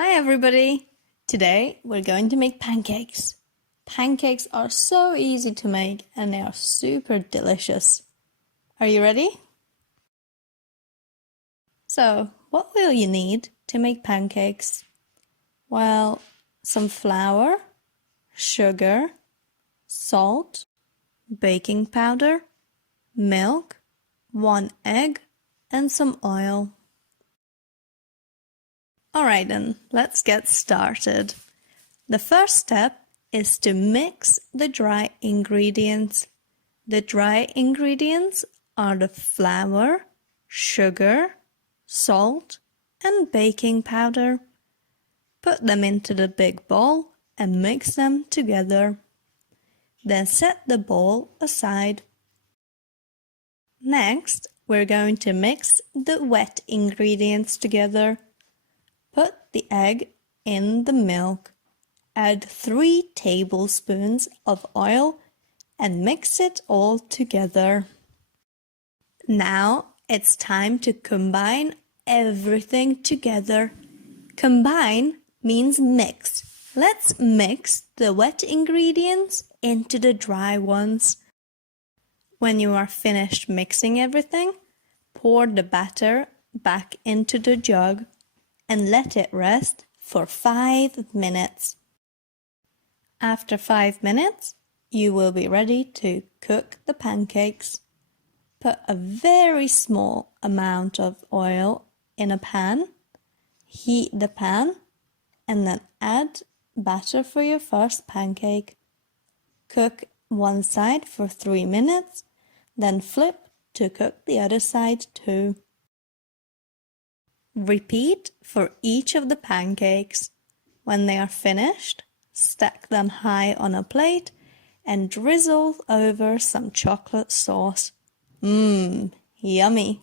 Hi everybody! Today we're going to make pancakes. Pancakes are so easy to make and they are super delicious. Are you ready? So, what will you need to make pancakes? Well, some flour, sugar, salt, baking powder, milk, 1 egg, and some oil. Alright then, let's get started. The first step is to mix the dry ingredients. The dry ingredients are the flour, sugar, salt, and baking powder. Put them into the big bowl and mix them together. Then set the bowl aside. Next, we're going to mix the wet ingredients together. Put the egg in the milk. Add 3 tablespoons of oil and mix it all together. Now it's time to combine everything together. Combine means mix. Let's mix the wet ingredients into the dry ones. When you are finished mixing everything, pour the batter back into the jug and let it rest for 5 minutes. After 5 minutes, you will be ready to cook the pancakes. Put a very small amount of oil in a pan, heat the pan, and then add batter for your first pancake. Cook one side for 3 minutes, then flip to cook the other side too. Repeat for each of the pancakes. When they are finished, stack them high on a plate and drizzle over some chocolate sauce. Yummy!